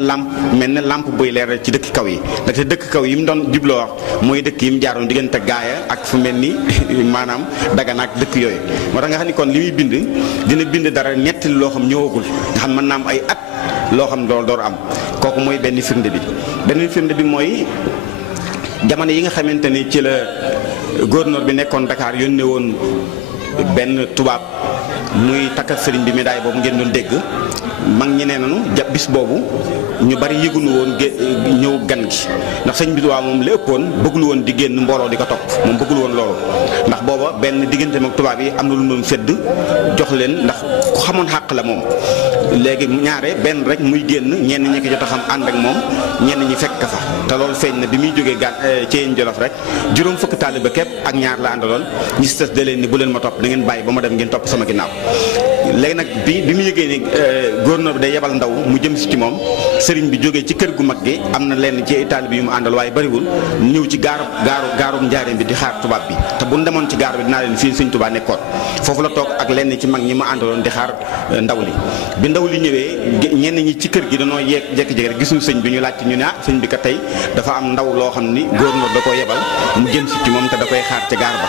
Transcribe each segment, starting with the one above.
lamp mel ne lamp buy leeral ci dëkk kaw yi ndaxte dëkk kaw yi mu doon jubloo wax mooy dëkk yi mu jaaroon diggante gaaya ak fu mel ni maanaam Dagana ak dëkk yooyu moo tax nga xam ni kon li muy bind dina bind dara nettali loo xam ñëwagul nga xam mën naa am ay at loo xam loolu door am kooku mooy benn firnde bi benn firnde bi mooy jamono yi nga xamante ni ci la gouverneur bi nekkoon Dakar yónnee woon benn tubaab muy takkal sëriñ bi médaille boobu ngeen doon dégg mag ñi nee nañu bis boobu ñu bari yëgunu woon ñëw gan gi ndax sëñ bi waa moom li ëppoon bëggul woon di génn mbooloo di ko topp moom bëggul woon loolu ndax booba benn diggante mag tubaab yi am na lu doon sedd jox leen ndax ku xamoon xàq la moom léegi ñaare benn rek muy génn ñenn ñi ko jot a xam ànd ak moom ñenn ñi fekk fa te loolu feeñ na bi muy jógee Ceyeen Jolof rek juróom fukk taaliba képp ak ñaar la àndaloon ñi si des da leen ni bu leen ma topp da ngeen bàyyi ba ma dem ngeen topp sama ginnaaw léegi nag bi mu yëgee ni gouverneur bi day yebal ndaw mu jëm si ci moom sëriñ bi jógee ci kër gu mag gi am na lenn ci taalibe yu mu àndal waaye bariwul ñëw ci gaarum njaareem bi di xaar tubaab bi te bu ñu demoon ci gaar bi dinaa leen fii sëñ Tuubaa nekkoon foofu la toog ak lenn ci mag ñi ma àndaloon di xaar ndaw li bi ndaw li ñëwee ñenn ñi ci kër gi dañoo jékki-jékki rek gisuñu sëñ bi ñu laajte ñu ne sëñ bi kat tey dafa am ndaw loo xam ni gouverneur da koo yebal mu jëm si ci moom te da koy xaar ca gaar ba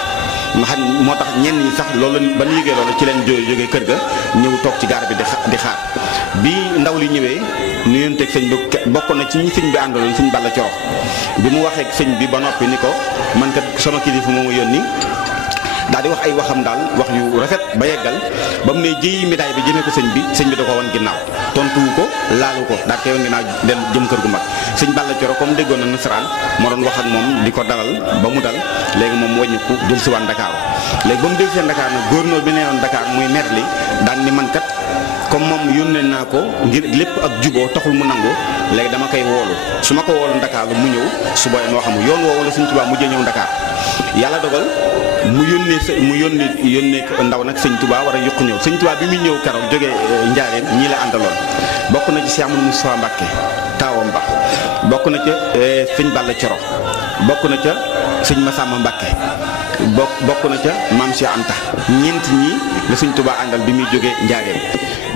ma xam moo tax ñenn ñi sax loolu ba ñu yëgee loolu ci leen jógee kër ga ñëw toog ci gaar bi di xaar bi ndaw li ñëwee nuyonteeg sëñ bi bokk na ci ñi sëñ bi àndaloon sëñ Balla Coro bi mu waxee sëñ bi ba noppi ni ko man kat sama kilifa moo ma yónni daal di wax ay waxam daal wax yu rafet ba yeggal ba mu ne jëyi médaille bi jëmee ko sëñ bi da ko wan ginnaaw tontuwu ko laalu ko daal koy wan ginnaaw del jëm kër gu mag sëñ Balla Coro comme déggoon na nasaraan moo doon wax ak moom di ko dalal ba mu dal léegi moom wàññiku jël si waan Dakar léegi ba mu del seen Dakar nag gouverneur bi neewoon Dakar muy maire li daan ni man kat comme moom yónnee naa ko ngir lépp ak juboo taxul mu nangu léegi dama koy woolu su ma ko woolu Dakar mu ñëw su booy noo xam yoon woowu la sëñ Tuubaa mujjee ñëw Dakar yàlla dogal mu yónnee ndaw nag sëñ Tuubaa war a yokku ñëw sëñ Tuubaa bi muy ñëw keroog jógee Njaareem ñii la àndaloon bokk na ci Cheikh Amadou Moustapha Mbacké taawam ba bokk na ca sëñ Balla Coro bokk na ca sëñ Massamba Mbacké bokk na ca Maam Cheikh Anta ñeent ñii la sëñ Tuubaa àndal bi muy jógee Njaareem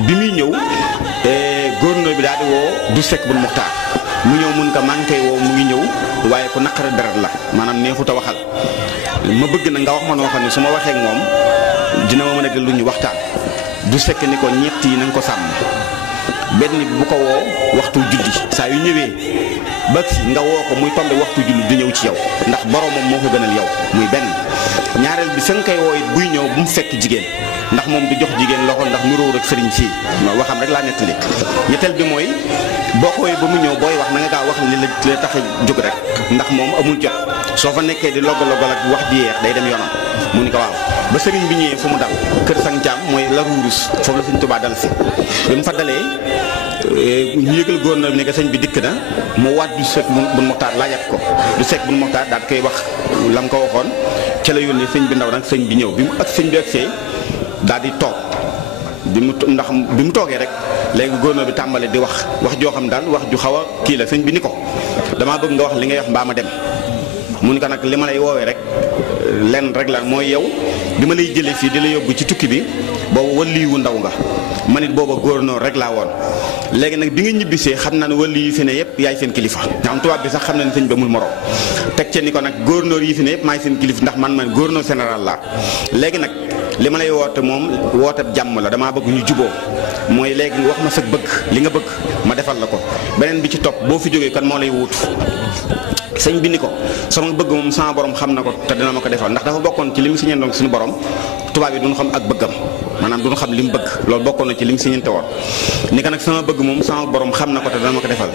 bi muy ñëw gouverneur bi daal di woo du Seck bun Muxtaar mu ñëw mun ko maa ngi koy woo mu ngi ñëw waaye ku naqara deret la maanaam neexut a waxal ma bëgg na nga wax ma noo xam ne su ma waxee ak moom dina ma mën a lu ñu waxtaan du Seck ni ko ñett yi na nga ko sàmm benn bi bu ko woo waxtu julli saa yu ñëwee ba nga woo ko muy tombe waxtu julli di ñëw ci yow ndax boromam moo ko gënal yow muy benn ñaareel bi sa nga koy woo it buy ñëw bu mu fekk jigéen ndax moom du jox jigéen loxo ndax nuróo rek sëriñ sii waxam rek laa nettali ñetteel bi mooy boo ko ba mu ñëw booy wax na nga gaa wax li la tax a jóg rek ndax moom amul jot soo fa nekkee di loggal ak wax ji yeex day dem yoonam mu ni ko waaw ba sëriñ bi ñëwee fu mu dal kër sang Caam mooy la ruurus foofu la sëñ Tuubaa dal si bi mu fa dalee ñu yëgal gouverneur bi ne sëñ bi dikk na mu waat du Seck bun Muxtaar laajat ko du Seck bun Muxtaar daal koy wax lam ko waxoon ca la yónnee sëñ bi ndaw nag sëñ bi ñëw bi mu ak sëñ bi ak see daal di toog bi mu toogee rek léegi gouverneur bi tàmbale di wax joo xam daal wax ju xaw a kii la sëñ bi ni ko damaa bëgg nga wax li ngay wax mbaa ma dem mu ni ko nag li ma lay woowee rek lenn rek la mooy yow bi ma lay jëlee fii di la yóbbu ci tukki bi boobu waliyu ndaw nga man it booba gouverneur rek laa woon léegi nag bi nga ñibbisee xam naa ne waliyu yi fi ne yëpp yaay seen kilifa nga xam tubaab bi sax xam na ne sëñ bi amul morom teg ca ni ko nag gouverneur yi fi ne yëpp maay seen kilifa ndax man gouverneur général laa léegi nag li ma lay woote moom woote jàmm la damaa bëgg ñu juboo mooy léegi wax ma sa bëgg li nga bëgg ma defal la ko beneen bi ci topp boo fi jógee kan moo lay wuutu sëñ bi ni ko sama bëgg moom sama borom xam na ko te dina ma ko defal ndax dafa bokkoon ci li mu siñeendoon suñu borom tubaab yi duñu xam ak bëggam maanaam duñu xam li mu bëgg loolu bokkoon na ci li mu siñeente woon ni ko nag sama bëgg moom sama borom xam na ko te dina ma ko defal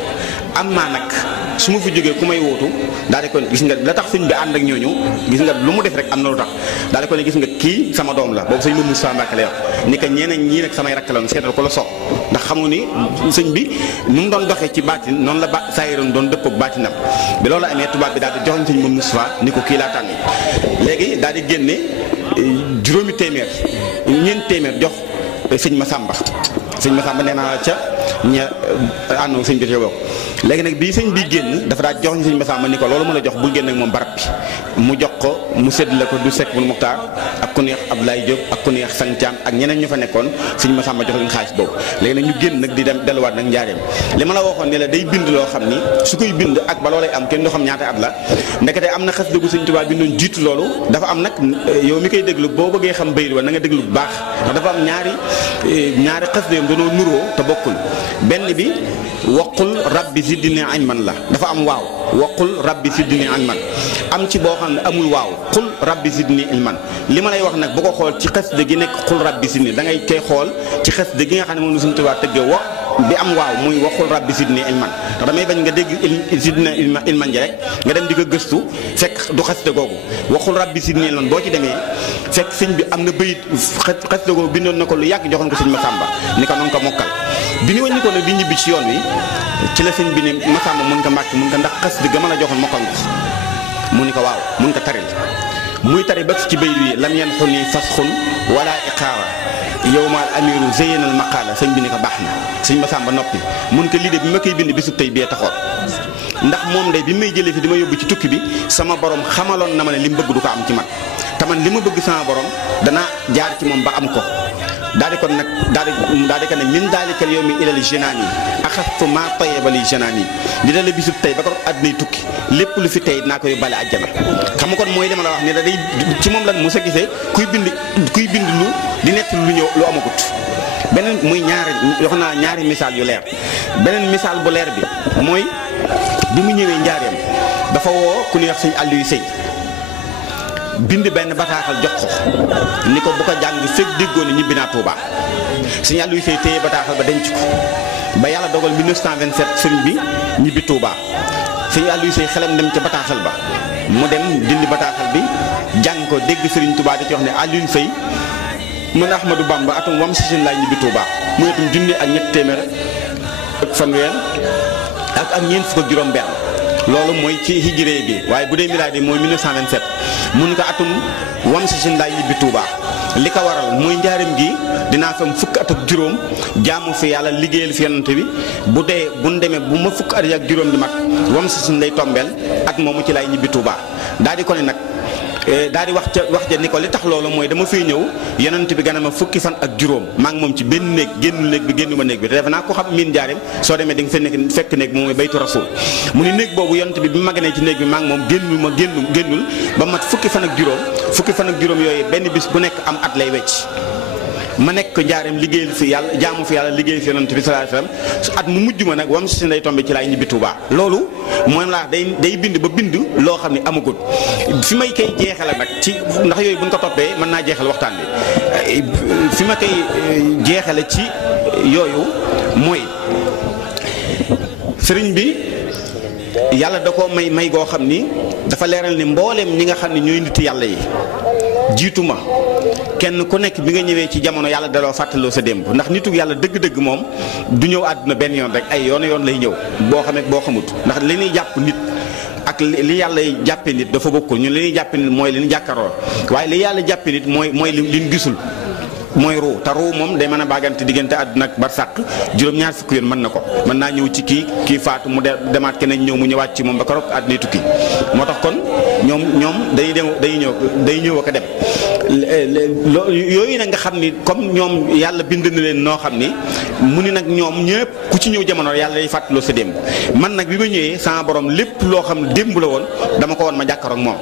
am maa nag su ma fi jógee ku may wóotu daal di ko gis nga la tax sëñ bi ànd ak ñooñu gis nga lu mu def rek am na lu tax daal di ko ne gis nga kii sama doom la boobu sëñ Mamadou Moussa Mbacké la wax ni ko ñeneen ñii nag samay rakk la seetal ko la soog ndax xamu ni sëñ bi nu mu doon doxee ci baatin noonu la saayiroon doon dëppoog baatinam bi loolu amee tubaab bi daal di joxoñ sëñ Mamadou Moussa ni ko kii laa tànn léegi daal di génne juróomi téeméer ñeent téeméer jox sëñ Massamba sëñ Massamba nee naa ca ña àndoo sëñ bi te bokk. léegi nag bii sëñ bi génn dafa daa jox ñu sëñ Massamba ni ko loolu mu la jox bul génn ak moom barab bi mu jox ko mu sédd la ko du sekk bul Muxtaar ak ku neex Abdoulaye Diop ak ku neex Sang Thiam ak ñeneen ñu fa nekkoon sëñ Massamba jox leen xaalis boobu. léegi nag ñu génn nag di dem delluwaat nag njaareem li ma la waxoon ne la day bind loo xam ni su koy bind ak ba loolay am kenn doo xam ñaata at la ndekete am na xas dëggu sëñ Tuubaa bindoon jiitu loolu dafa am nag yow mi koy déglu boo bëggee xam bayit wa na nga déglu bu baax ndax dafa am ñaari xas dëggam danoo nuroo te bokkul benn bi waqul rabbi zidni ilman la dafa am waaw waqul rabbi zidni ilman am ci boo xam ne amul waaw qul rabbi zidni ilman li ma lay wax nag bu ko xool ci xasida gi nekk qul rabbi zidni da ngay koy xool ci xasida gi nga xam ne moom la Sëñ Tuubaa tëggee wax bi am waaw muy waqul rabbi zidni ilman ndax damay bañ nga dégg zidni ilman ji rek nga dem di ko gëstu fekk du xasida googu waqul rabbi zidni ilman boo ci demee fekk sëñ bi am na bayit xasida googu bindoon na ko lu yàgg joxoon ko sëñ Massamba ni ko noonu ko mokkal bi ñu wàññi ko nag di ñibbi ci yoon wi ci la sëñ bi ne Massamba mun ko mbàkk mun ko ndax xasida ga ma la joxoon mokkal nga mu ni ko waaw mun ko taril muy tari ba ci bayit wi lam yan xun ni fasxun wala iqaara yow maal amiru zeyenal maqaala sëñ bi ni ko baax na sëñ Massamba noppi mun ko lii de bi ma koy bind bisub tey bee taxoon ndax moom day bi may jëlee fi di ma yóbbu ci tukki bi sama borom xamaloon na ma ne li mu bëgg du ko am ci man te man li ma bëgg sama borom danaa jaar ci moom ba am ko daal di kon nag daal di ko ne min daalikal yow mi ilal jenaan yi axastu maa tayebali jenaan yi di dale bisub tey ba ko àddinay tukki lépp lu fi tey dinaa ko yóbbaale àjjana xam nga kon mooy li ma la wax ne da day ci moom lan mu sa gisee kuy bind lu di nett lu ñëw lu amagut beneen muy wax naa ñaari misaal yu leer beneen misaal bu leer bi mooy bi mu ñëwee njaareem dafa woo ku ñuy wax sëñ Aliou Sey bind benn bataaxal jox ko ni ko bu ko jàng fekk déggoo ne ñibbi naa Touba sëñ Aliou Sey téye bataaxal ba denc ko ba yàlla dogal 1927 sëriñ bi ñibbi Touba sëñ Aliou Sey xelam dem ca bataaxal ba mu dem dindi bataaxal bi jàng ko dégg sëriñ Touba di ci wax ne Aliou Sey mën Ahmadou Bamba atum wam si sin laay ñibbi Touba mu itam junni ak ñett téeméer ak fanweer ak ñeent fukk ak juróom benn loolu mooy ci hijré gi waaye bu dee milaadi mooy 1927 mun ko atum wam si sin laay ñibbi Touba li ko waral mooy njaarim gi dinaa fam fukk at ak juróom jaamu fi yàlla liggéeyal fi yonent bi bu dee buñ demee bu ma fukk at ak juróom di mat wam si sin lay tombeel ak moomu ci laay ñibbi Touba daal di ko ne nag daal di wax ja ni ko li tax loolu mooy dama fiy ñëw yonent bi gana ma fukki fan ak juróom maa ngi moom ci benn néeg génnul néeg bi génnu ma néeg bi te defe naa ko xam miin njaarim soo demee di nga fekk néeg moom mooy baytu rasul mu ni néeg boobu yonent bi ma gënee ci néeg bi maa ngi moom génnul ba mat fukki fan ak juróom yooyu benn bis bu nekk am at lay wecc ma nekk njaareem liggéeyal fi yàlla jaamu fi yàlla liggéeyal fi yonent bi sallallahu alayhi wasallam at mu mujj ma nag wam si lay tombé ci laay ñibbi Touba loolu mooy laa day bind ba bind loo xam ne amagut fi may koy jeexale nag ci ndax yooyu buñ ko toppee mën naa jeexal waxtaan bi fi ma koy jeexale ci yooyu mooy sëriñ bi yàlla da ko may goo xam ni dafa leeral ni mbooleem ñi nga xam ne ñooy nit yàlla yi jiitu ma kenn ku nekk bi nga ñëwee ci jamono yàlla daloo fàttaloo sa démb ndax nitu yàlla dëgg-dëgg moom du ñëw àdduna benn yoon rek ay yoon lay ñëw boo xamee boo xamut ndax li ñuy jàpp nit ak li yàlla jàppee nit dafa bokkul ñun li ñuy jàppee nit mooy li ñu jàkkaaroo waaye li yàlla jàppee nit mooy li ñu gisul mooy ruu te ruu moom day mën a baagante diggante àdduna ak barsàq juróom-ñaar fukki yoon mën na ko mën naa ñëw ci kii faatu mu demaat keneen ñëw mu ñëwaat ci moom ba keroog àdduna tukki moo tax kon ñoom day ñëw ak a dem yooyu nag nga xam ni comme ñoom yàlla bind na leen noo xam ni mu ni nag ñoom ñëpp ku ci ñëw jamono yàlla day fàttaloo sa démb man nag bi ma ñëwee sama borom lépp loo xam ne démb la woon dama ko woon ma jàkkaaroo ak moom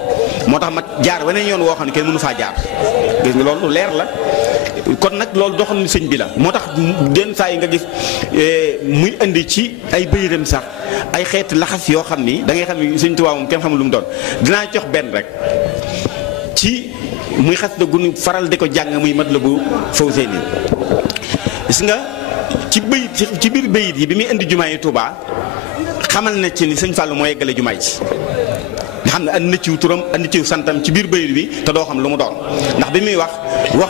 moo tax ma jaar weneen yoon woo xam ne kenn mënu faa jaar gis nga loolu leer la kon nag loolu doxal ni sëñ bi la moo tax den saa yi nga gis muy indi ci ay bëyëram sax ay xeeti laxas yoo xam ni da ngay xam ni sëñ Tuubaa moom kenn xamul lu mu doon dinaa jox benn rek ci muy xas da gunu faral di ko jàng muy Matlabul Fawzayni gis nga ci biir bayit yi bi muy indi jumaa yi Tuubaa xamal na ci ni sëñ Fallou moo yeggale jumaa ji nga xam ne andi na ciw turam andi ciw santam ci biir bayit bi te doo xam lu mu doon ndax bi muy wax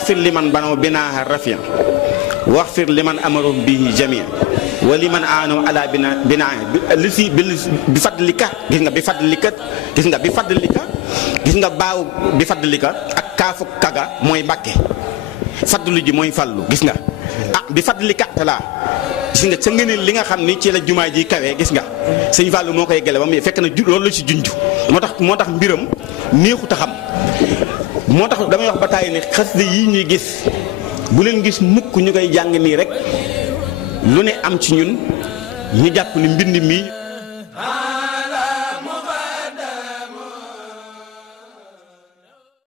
fir liman banaw binaaha rafia wax fir liman amarum bihi jamia wa liman aano ala binaa li si bi fadlika gis nga bi fadlika gis nga baaw bi fadlika ak kaafu kaga mooy Mbàkke fadlu ji mooy fallu gis nga bi fadlika tala gis nga sa ngëneel li nga xam ni ci la jumaa ji kawee gis nga sëñ Fallou moo koy gele ba mu fekk na loolu la ci junj moo tax mbiram neexut a xam moo tax damay wax ba tàyyi ne xasida yi ñuy gis bu leen gis mukk ñu koy jàng nii rek lu ne am ci ñun ñu jàpp ni mbind mi